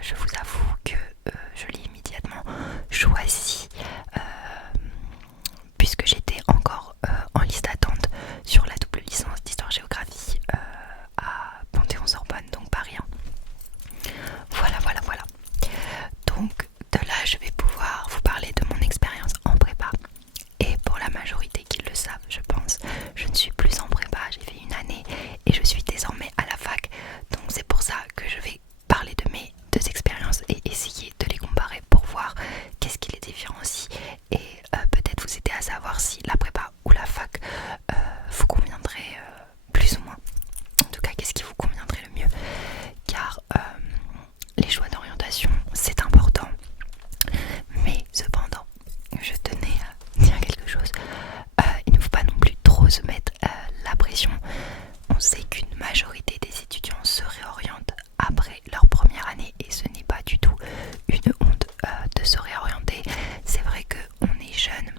je vous avoue que je l'ai immédiatement choisi puisque j'étais encore en liste d'attente sur la double licence d'histoire-géographie à Panthéon-Sorbonne, donc Paris 1. Voilà. Donc de là, je vais pouvoir vous parler de mon expérience en prépa. Et pour la majorité qui le savent, je pense, je ne suis plus en prépa, j'ai fait une année et je suis désormais à la fac. Donc c'est pour ça que je vais parler de mes deux expériences et essayer de les comparer pour voir qu'est-ce qui les différencie et peut-être vous aider à savoir si la prépa ou la fac vous conviendrait plus ou moins. En tout cas, qu'est-ce qui vous conviendrait le mieux, car les choix d'orientation c'est important, mais cependant je tenais à dire quelque chose. Il ne faut pas non plus trop se mettre la pression. On sait qu'une majorité des étudiants se réorientent après leur première année et ce n'est pas du tout une honte de se réorienter. C'est vrai qu'on est jeune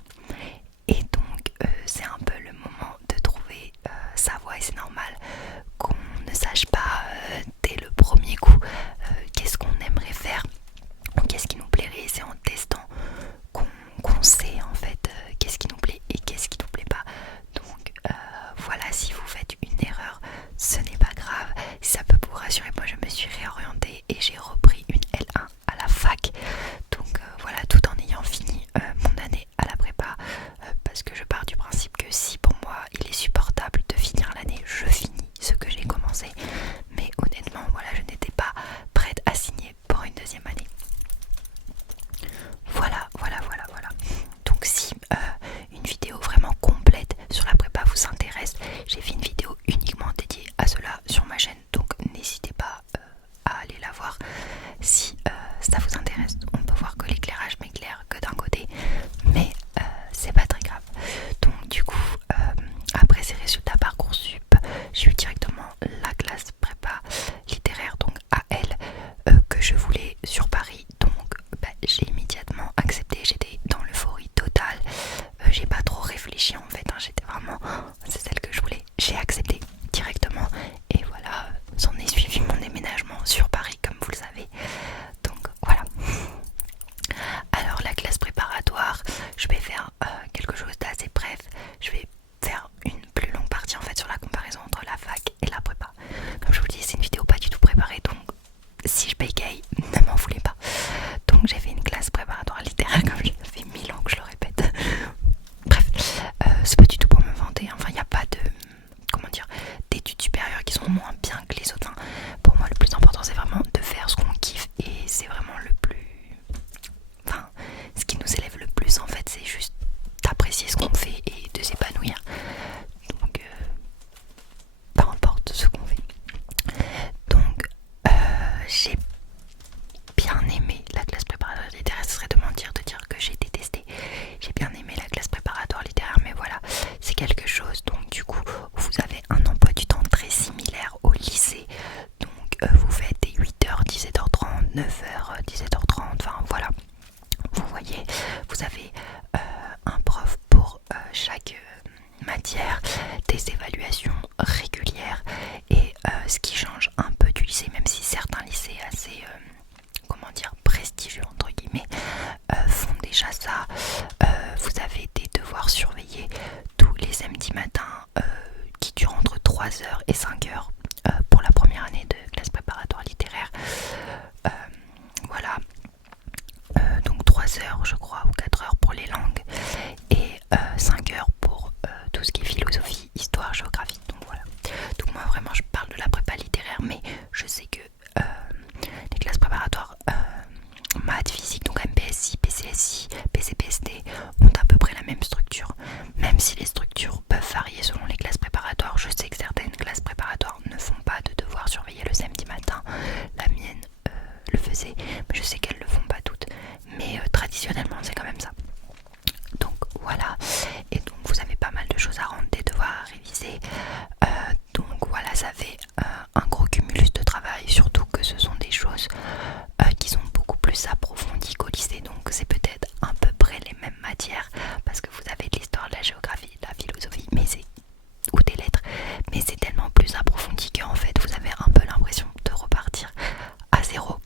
et donc c'est un peu le moment de trouver sa voie et c'est normal qu'on ne sache pas dès le premier coup qu'est-ce qu'on aimerait faire ou qu'est-ce qui nous plairait. C'est en testant qu'on sait en fait qu'est-ce qui nous plaît et qu'est-ce qui nous plaît pas. Donc voilà, si vous faites une erreur, ce n'est pas grave. Si ça peut vous rassurer, moi je me suis réorientée et j'ai repris une L1 à la fac. Donc voilà, tout en ayant fini mon année à la prépa, parce que je pars du principe que si pour moi il est supportable de finir l'année, je finis ce que j'ai commencé. Mais honnêtement, voilà, je n'étais pas prête à signer pour une deuxième année. Voilà. Donc si une vidéo vraiment complète sur la prépa vous intéresse, j'ai fait une vidéo uniquement dédiée à cela sur ma chaîne. Donc n'hésitez pas à aller la voir si ça vous intéresse. On peut voir que l'éclairage m'éclaire que d'un côté, mais c'est pas très grave. Donc du coup, après ces résultats Parcoursup, j'ai eu directement la classe prépa littéraire, donc AL, que je voulais sur Paris. Donc j'ai immédiatement accepté, j'étais dans l'euphorie totale, j'ai pas trop réfléchi en fait, hein, j'étais vraiment, c'est celle que je voulais, j'ai accepté directement et voilà, s'en est suivi mon déménagement sur Paris comme vous le savez. Donc voilà. Alors la classe préparatoire, je vais faire quelque chose d'assez bref, je vais faire une plus longue partie en fait sur la comparaison entre la fac et la prépa. Comme je vous le dis, c'est une vidéo pas du tout préparée, donc si je bégaye, ne m'en voulez pas. Donc j'ai fait une classe préparatoire littéraire, comme ça fait 1000 ans que je le répète. Bref, c'est pas du tout pour me vanter, enfin il n'y a pas de, comment dire, d'études supérieures qui sont moins bien que les autres. Enfin, pour moi le plus important c'est vraiment de faire ce qu'on kiffe et c'est vraiment le plus, enfin ce qui nous élève le plus en fait, c'est juste d'apprécier ce qu'on fait et de s'épanouir. Donc peu importe ce qu'on fait. Donc j'ai bien aimé la classe préparatoire littéraire. Ce serait de mentir de dire que j'ai détesté. J'ai bien aimé la classe préparatoire littéraire, mais voilà, c'est quelque chose. Donc du coup, vous avez un emploi du temps très similaire au lycée. Donc vous faites des 8h, 17h30, 9h, 17h30, enfin voilà. Vous voyez, vous avez un prof pour chaque matière, des évaluations régulières et ce qui change un peu du lycée, même si certains lycées assez comment dire, prestigieux entre guillemets font déjà ça. Vous avez des devoirs surveillés tous les samedis matins qui durent entre 3h et 5h pour la première année de classe préparatoire littéraire. Voilà. Donc 3 heures je crois ou 4 heures pour les langues et 5 heures pour tout ce qui est philosophie, histoire, géographie. Donc voilà. Donc moi vraiment je parle de la prépa littéraire, mais je sais que les classes préparatoires maths, physique, donc MPSI, PCSI, PCPST ont à peu près la même structure. Même si les structures peuvent varier selon les classes préparatoires, je sais que certaines classes préparatoires ne font pas de devoirs surveillés le samedi matin. La mienne le faisait, mais je sais qu'elles le font pas toutes. Mais traditionnellement c'est quand même ça. Donc voilà, et donc vous avez pas mal de choses à rendre, des devoirs à réviser. Donc voilà, ça fait un gros cumulus de travail, surtout que ce sont des choses qui sont beaucoup plus approfondies qu'au lycée. Donc c'est peut-être à peu près les mêmes matières, parce que vous avez de l'histoire, de la géographie, de la philosophie, mais c'est ou des lettres, mais c'est tellement plus approfondi qu'en fait vous avez un peu l'impression de repartir à zéro.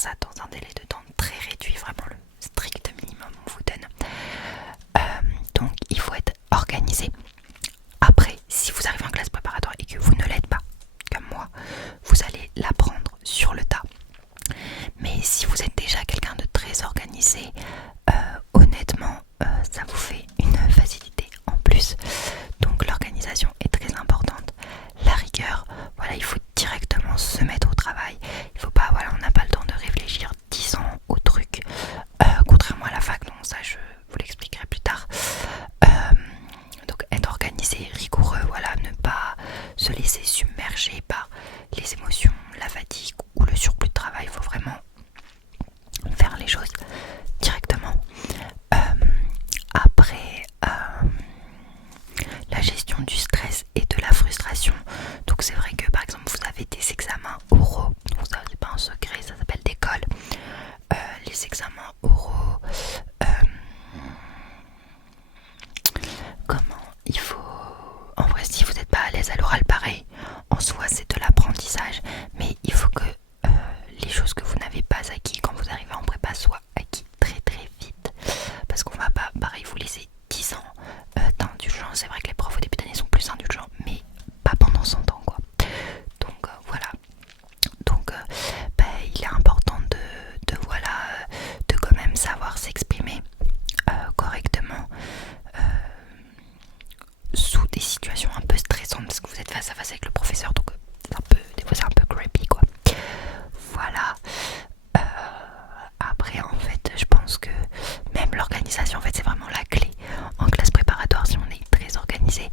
ça dans un délai de temps très réduit, vraiment le strict minimum on vous donne. Donc il faut être organisé. Après, si vous arrivez en classe préparatoire et que vous ne l'êtes pas, comme moi, vous allez l'apprendre sur le tas. Mais si vous êtes déjà quelqu'un de très organisé, honnêtement, ça vous fait une facilité en plus. Donc l'organisation est très importante. La rigueur, voilà, il faut directement se mettre au travail. Il faut pas, voilà, on n'a pas le temps de réfléchir 10 ans au truc. Contrairement à la fac, donc ça je vous l'expliquerai plus tard. Donc être organisé, rigoureux, voilà, ne pas se laisser submerger par les émotions, la fatigue ou le surplus de travail. Il faut vraiment faire les choses directement. Après, la gestion du stress et de la frustration. Donc c'est vrai que par exemple vous avez des examens oraux, donc ça c'est pas un secret, ça s'appelle d'école. Les examens oraux, comment il faut, en vrai si vous n'êtes pas à l'aise à l'oral, pareil, en soi c'est de l'apprentissage, mais il faut que les choses que vous n'avez pas acquis quand vous arrivez en prépa soient acquis très très vite, parce qu'on va pas pareil vous laisser 10 ans d'indulgence. C'est vrai que les profs au début d'année sont plus indulgents, mais pas pendant 100 ans quoi. Donc voilà, donc il est important de quand même savoir s'exprimer correctement sous des situations un peu stressantes, parce que vous êtes face à face avec le professeur, donc des fois c'est un peu creepy quoi. Voilà. Après en fait je pense que même l'organisation en fait c'est vraiment la clé. En classe préparatoire, si on est très organisé,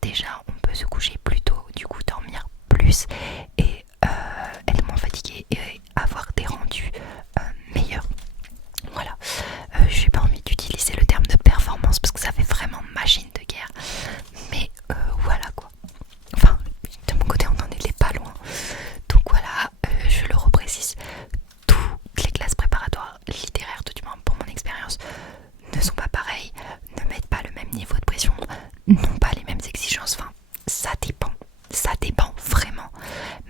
déjà on peut se coucher plus tôt, du coup dormir plus et être moins fatigué et avoir des rendus meilleurs. Voilà, j'ai pas envie d'utiliser le terme de performance parce que ça fait vraiment machine de guerre, mais voilà quoi. Enfin, de mon côté on n'en était pas loin. Donc voilà, je le reprécise, toutes les classes préparatoires littéraires, tout du moins pour mon expérience, ne sont pas pareilles, ne mettent pas le même niveau de pression, n'ont pas les mêmes exigences, enfin ça dépend vraiment.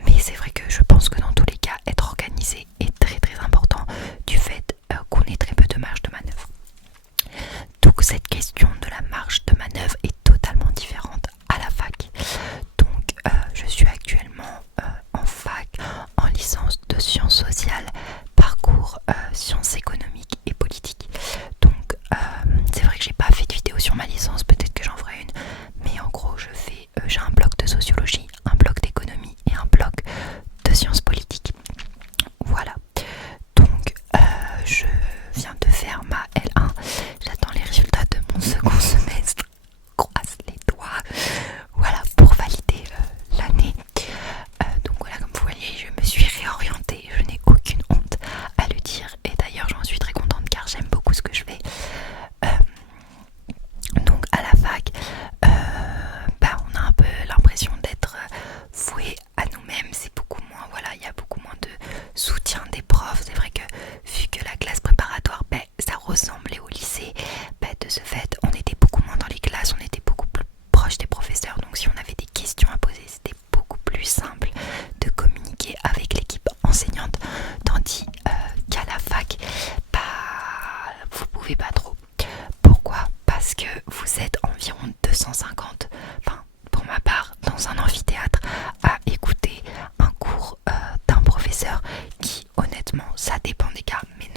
Mais c'est vrai que je pense que dans tous les cas, être organisé est très très important du fait qu'on ait très peu de marge de manœuvre. Donc cette question de la marge de manœuvre est totalement différente à la fac. Donc je suis actuellement en fac, en licence de sciences sociales, parcours sciences économiques et politiques. Donc c'est vrai que j'ai pas fait de vidéo sur ma licence, peut-être que j'en ferai une, mais en gros j'ai un bloc de sociologie, un bloc d'économie et un bloc de sciences politiques. Voilà, donc je viens de faire ma L1, j'attends les résultats de mon second semestre, croise les doigts, voilà, pour valider l'année. Donc voilà, comme vous voyez, je me suis réorientée, je n'ai aucune honte à le dire, et d'ailleurs j'en suis très contente car j'aime beaucoup ce que je fais. Donc à la fac, on a un peu l'impression d'être voué à nous-mêmes, c'est beaucoup moins, voilà, il y a beaucoup moins de soutien des profs. C'est vrai que vu que la classe préparatoire, ça ressemblait au lycée, de ce fait on était beaucoup moins dans les classes, on était beaucoup plus proche des professeurs, donc si on avait des questions à poser, c'était beaucoup plus simple de communiquer avec l'équipe enseignante, tandis qu'à la fac, vous pouvez pas trop. Pourquoi? Parce que vous êtes environ 250, enfin pour ma part, dans un amphithéâtre à écouter un cours d'un professeur qui, honnêtement, ça dépend des cas, mais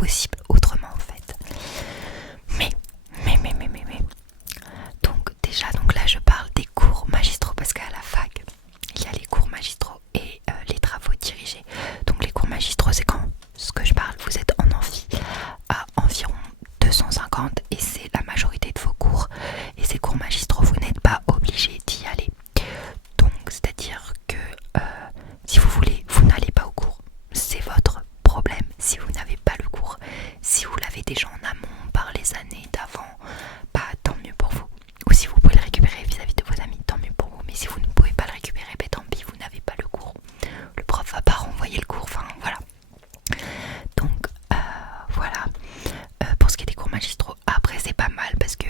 possible autrement en fait. Mais. Donc déjà, donc là je parle des cours magistraux parce qu'à la fac, il y a les cours magistraux et les travaux dirigés. Donc les cours magistraux, c'est quand ce que je parle, vous êtes en amphi à environ 250 et c'est la majorité de vos cours. Et ces cours magistraux, vous n'êtes pas obligé d'y aller. Donc c'est-à-dire que si vous voulez, vous n'allez pas au cours. C'est votre problème si vous n'avez pas le cours. Si vous l'avez déjà en amont par les années d'avant, bah tant mieux pour vous. Ou si vous pouvez le récupérer vis-à-vis de vos amis, tant mieux pour vous. Mais si vous ne pouvez pas le récupérer, bah tant pis, vous n'avez pas le cours. Le prof va pas renvoyer le cours, enfin voilà. Donc voilà. Pour ce qui est des cours magistraux, après c'est pas mal parce que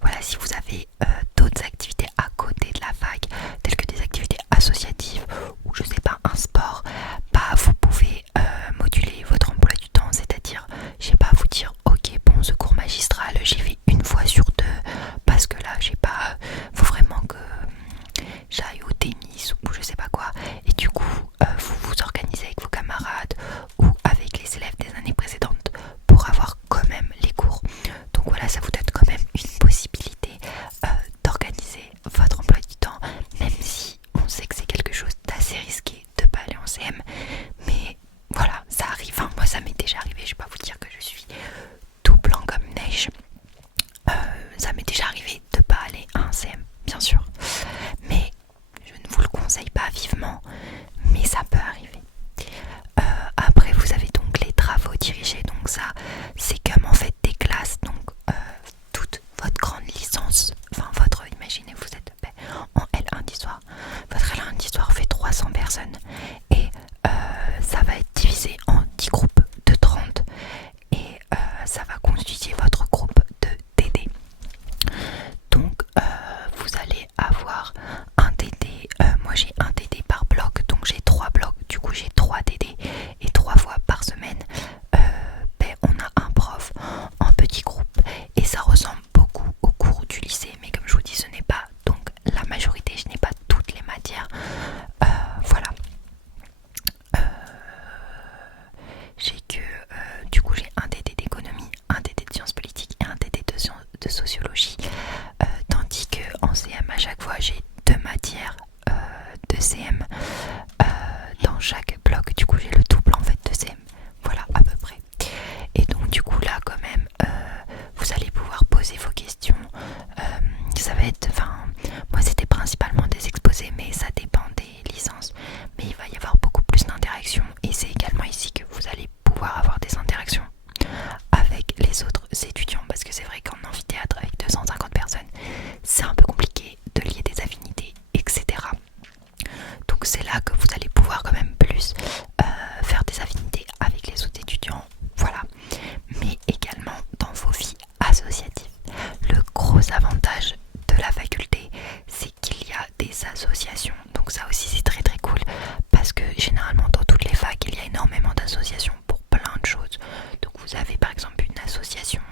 voilà, si vous avez d'autres activités à côté de la fac, telles que des activités associatives ou je sais pas un sport, bah vous pouvez moduler votre emploi du temps, c'est-à-dire je sais pas, vous dire ok bon ce cours magistral j'y vais une fois sur deux parce que là j'ai pas, faut vraiment que j'aille au tennis ou je sais pas quoi, et du coup vous vous organisez avec vos camarades ou avec les élèves des années précédentes pour avoir quand même les cours. Donc voilà, ça vous donne quand même une possibilité d'organiser votre emploi du temps, même si on sait que c'est quelque chose d'assez risqué de pas aller en CM, mais voilà, ça arrive, hein. Moi ça m'est déjà arrivé, je vais pas vous dire que je suis tout blanc comme neige. Ça m'est déjà arrivé de pas aller à un CM, bien sûr, mais je ne vous le conseille pas vivement, mais ça peut arriver. Après vous avez donc les travaux dirigés, donc ça c'est comme en fait des classes, donc toute votre grande licence, enfin votre, imaginez vous êtes en L1 d'histoire, votre L1 d'histoire fait 300 personnes et ça va être divisé en 10 groupes de 30 et ça va constituer votre groupe de TD. Donc vous allez avoir un TD, moi j'ai un TD par bloc, donc j'ai 3 blocs, du coup j'ai 3 TD et 3 fois par semaine on a un prof en petit groupe et ça ressemble beaucoup au cours du lycée, mais comme je vous dis ce n'est pas donc la majorité, je n'ai pas toutes les matières, voilà. J'ai que du coup j'ai un TD d'économie, un TD de sciences politiques et un TD de sociologie, tandis que en CM à chaque fois j'ai 2 matières de CM dans chaque bloc, du coup j'ai le double en fait de CM, voilà à peu près. Et donc du coup là quand même vous allez pouvoir poser vos questions, ça va être, enfin moi c'était principalement des exposés mais ça dépend des licences, mais il va y avoir beaucoup plus d'interactions et c'est également ici que vous allez pouvoir avoir des interactions avec les autres étudiants, parce que c'est vrai qu'en amphithéâtre avec 250 personnes c'est un peu compliqué de lier des affinités, etc. Donc c'est là que vous allez pouvoir quand même plus faire des affinités avec les autres étudiants, voilà. Mais également dans vos vies associatives. Le gros avantage de la faculté, c'est qu'il y a des associations. Donc ça aussi c'est très très cool, parce que généralement dans toutes les facs il y a énormément d'associations pour plein de choses. Donc vous avez par exemple une association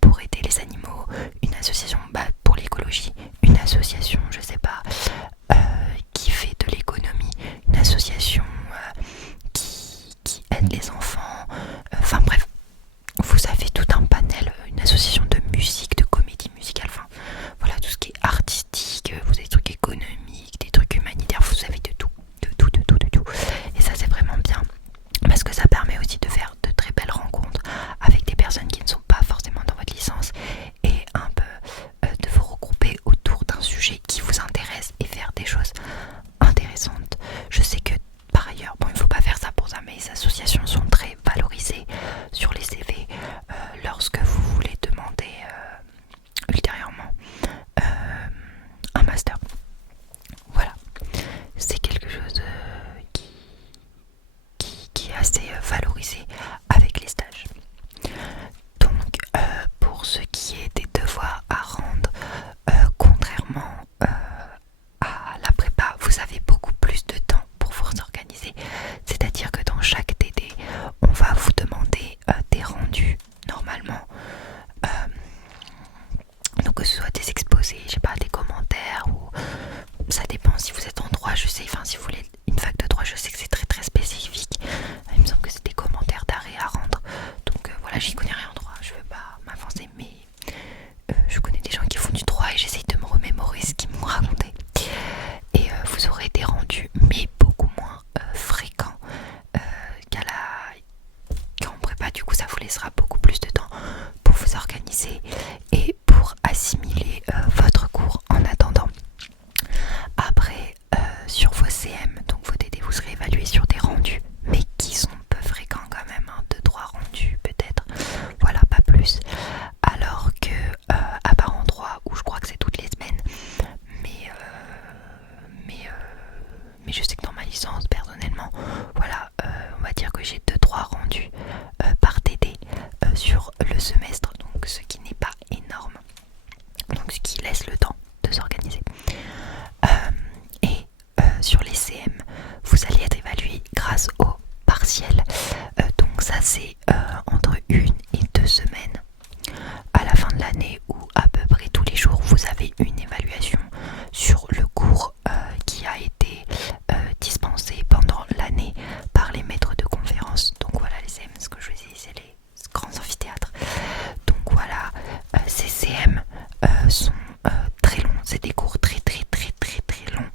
pour aider les animaux, une association pour l'écologie, une association je sais pas qui fait de l'économie, une association qui aide les enfants, enfin bref, vous avez tout un panel, une association de musique, de comédie musicale, enfin voilà tout ce qui est artistique, vous avez des trucs économiques, des trucs humanitaires, vous avez de tout, et ça c'est vraiment bien parce que ça permet aussi de faire de très belles rencontres avec des personnes qui ne sont pas forcément dans votre licence et un peu de vous regrouper autour d'un sujet qui vous intéresse et faire des choses intéressantes. Je sais que par ailleurs, bon il ne faut pas faire ça pour ça, mais les associations sont très valorisées sur les CV lorsque vous voulez demander ultérieurement un master. Voilà, c'est quelque chose qui est assez valorisé avec les stages. Donc pour ce qui est des devoirs à rendre, contrairement à la prépa, vous avez beaucoup plus de temps pour vous organiser. C'est-à-dire que dans chaque TD, on va vous demander des rendus normalement. Donc que ce soit des exposés, je sais pas, des commentaires, ou ça dépend si vous êtes en droit, je sais, enfin si vous voulez une fac de droit, je sais que c'est très très spécifique. Il me semble que c'est des commentaires d'arrêt ça vous laissera beaucoup plus de temps pour vous organiser et pour assimiler votre cours en attendant. Après, sur vos CM, donc vos DD, vous serez évalué sur des rendus, mais qui sont peu fréquents quand même, hein, 2-3 rendus peut-être, voilà, pas plus. Alors que à part en droit, où je crois que c'est toutes les semaines, mais je sais que dans ma licence, personnellement, voilà, on va dire que j'ai 2-3 rendus par TD sur le semestre, donc ce qui n'est pas énorme, donc ce qui laisse le temps de s'organiser. Et sur les CM, vous allez être évalué grâce au partiel, donc ça c'est entre 1 et 2 semaines à la fin de l'année, où à peu près tous les jours vous avez une évaluation sur le cours qui a été dispensé pendant l'année par les maîtres de conférences. Donc voilà, les CM, ce que je vous dis, c'est les grands amphithéâtres. Donc voilà, ces CM sont très longs, c'est des cours très longs,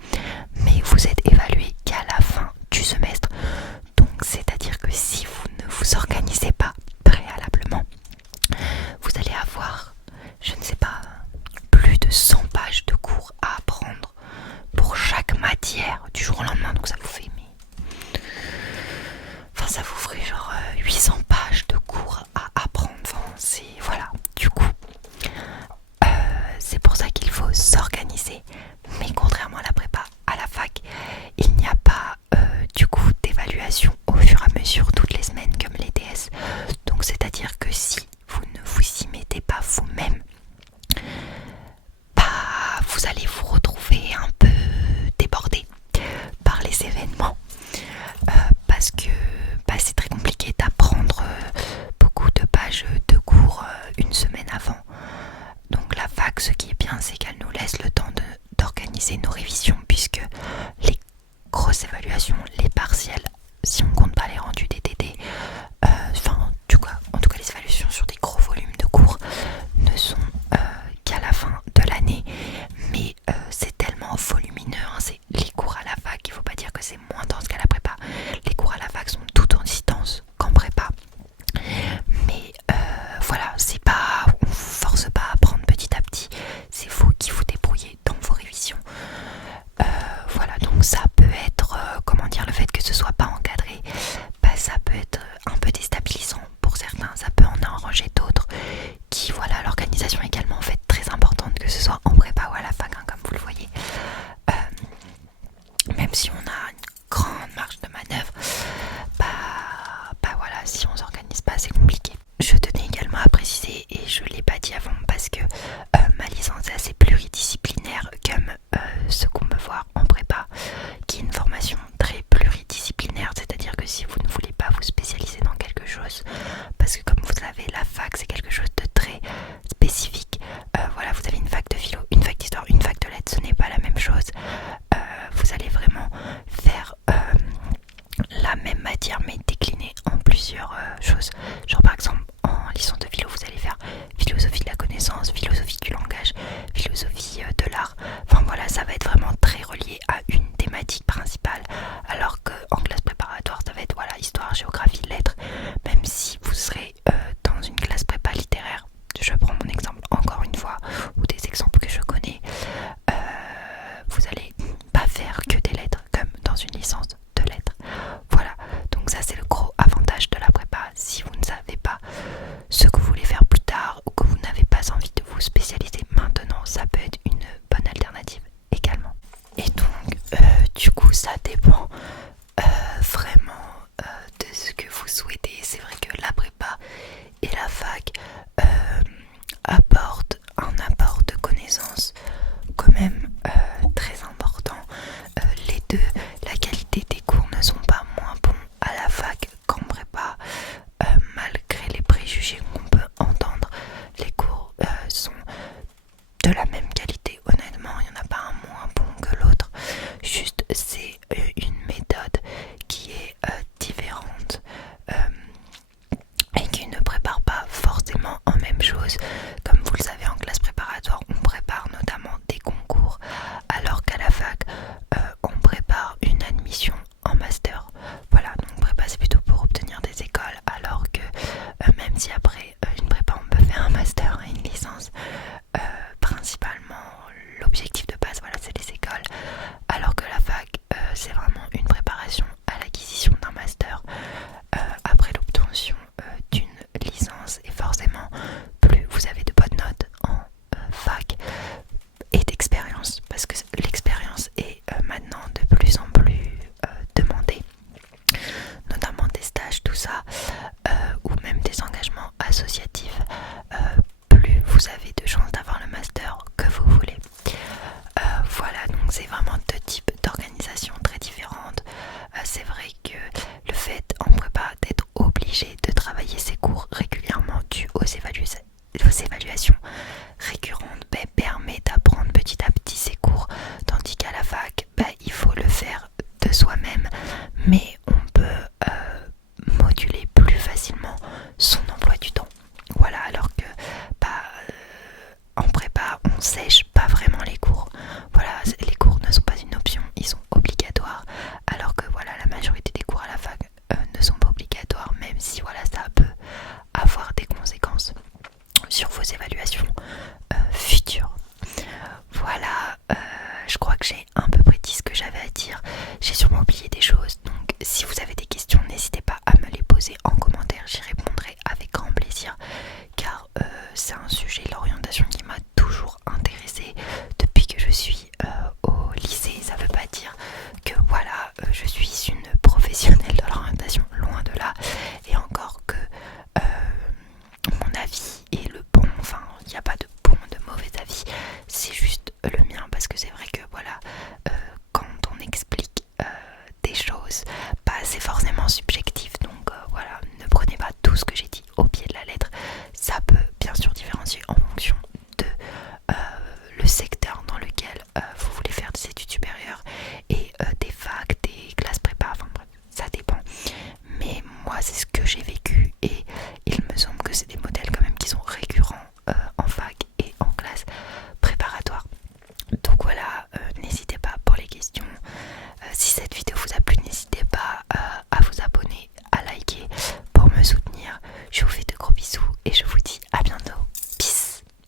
mais vous êtes évalué qu'à la fin du semestre. Donc c'est à dire que si vous ne vous organisez pas préalablement, vous allez avoir, je ne sais pas, plus de 100 pages de cours à apprendre pour chaque matière du jour au lendemain. Donc ça vous fait, ça vous ferait genre 800 pages de cours à apprendre. Enfin, c'est, voilà, du coup, c'est pour ça qu'il faut s'organiser. Mais contrairement à la prépa, à la fac, il n'y a pas du coup d'évaluation au fur et à mesure toutes les semaines comme les TS. Donc c'est à dire que si vous ne vous y mettez pas vous-même, vous allez vous retrouver un peu débordé par les événements, parce que c'est très compliqué d'apprendre beaucoup de pages de cours une semaine avant. Donc la fac, ce qui est bien, c'est qu'elle nous laisse le temps d'organiser nos révisions, puisque les grosses évaluations, les partiels, si on compte pas les rendus des TD, en tout cas les évaluations sur des gros volumes de cours ne sont qu'à la fin de l'année. Mais c'est tellement volumineux, hein, c'est les cours à la fac, il faut pas dire que c'est moins dense qu'à la prépa. Les cours à la fac sont tout aussi denses qu'en prépa. Mais voilà, c'est pas, on vous force pas à apprendre petit à petit, c'est vous qui vous débrouillez dans vos révisions. Voilà, donc ça peut être, le fait que ce soit pas encadré, ça peut être un peu déstabilisant pour certains, ça peut en arranger d'autres qui, voilà, l'organisation est également en fait très importante, que ce soit en prépa ou à la fac, hein, comme vous le voyez. Même si on a une grande marge de manœuvre, voilà, si on s'organise pas, c'est compliqué. Je tenais également à préciser, et je l'ai pas dit avant, parce que ma licence est assez pluridisciplinaire, comme ce qu'on peut voir en prépa, qui est une formation très pluridisciplinaire, c'est-à-dire que si vous ne voulez pas vous spécialiser dans quelque chose, parce que comme vous savez, la fac c'est quelque chose de très spécifique, voilà, vous avez une fac de philo, une fac d'histoire, une fac de lettres, ce n'est pas la même chose. Vous allez vraiment faire la même matière mais déclinée en plusieurs choses. Genre par exemple en licence de philo, vous allez faire philosophie de la connaissance, philosophie du langage, philosophie de l'art. Enfin voilà, ça va être vraiment très relié à une thématique principale, alors qu'en classe préparatoire ça va être, voilà, histoire, géographie, lettres. Même si vous serez dans une classe prépa littéraire, je prends mon exemple encore une fois, ou des exemples que je connais, vous allez pas faire que des lettres comme dans une licence de lettres. Voilà, donc ça c'est le gros avantage de la prépa. Si vous ne savez pas si après une prépa on peut faire un master et une licence, principalement l'objectif de base voilà c'est les écoles, alors que la fac c'est vraiment une préparation à l'acquisition d'un master après l'obtention d'une licence, et forcément plus vous avez de bonnes notes en fac et d'expérience, parce que l'expérience est maintenant de plus en plus demandée, notamment des stages, tout ça, ou même des engagements associatifs, plus vous avez de chances d'avoir le master que vous voulez. Voilà, donc c'est vraiment deux types d'organisations très différentes. C'est vrai que le fait en prépa d'être obligé de travailler ses cours régulièrement dû aux évaluations récurrentes permet d'apprendre petit à petit ses cours, tandis qu'à la fac il faut le faire de soi-même, mais on peut moduler plus facilement son emploi du temps. Voilà, alors que en prépa on sèche pas vraiment les cours. Voilà, les cours ne sont pas une option, ils sont obligatoires, alors que voilà la majorité des cours à la fac ne sont pas obligatoires, même si voilà ça peut avoir des conséquences sur vos évaluations futures. Voilà, je crois que j'ai à peu près dit ce que j'avais à dire. J'ai sûrement oublié des choses, donc si vous avez des questions, n'hésitez pas à me les poser en commentaire, j'y répondrai avec grand plaisir, car c'est un sujet, l'orientation, qui m'a toujours intéressée depuis que je suis au lycée. Ça veut pas dire que voilà, je suis une professionnelle de l'orientation, loin de là, et encore que mon avis est le bon, enfin il n'y a pas de bon, de mauvais avis, c'est juste le mien, parce que c'est vrai que voilà, quand on explique des choses, c'est forcément subjectif, donc voilà, ne prenez pas tout ce que j'ai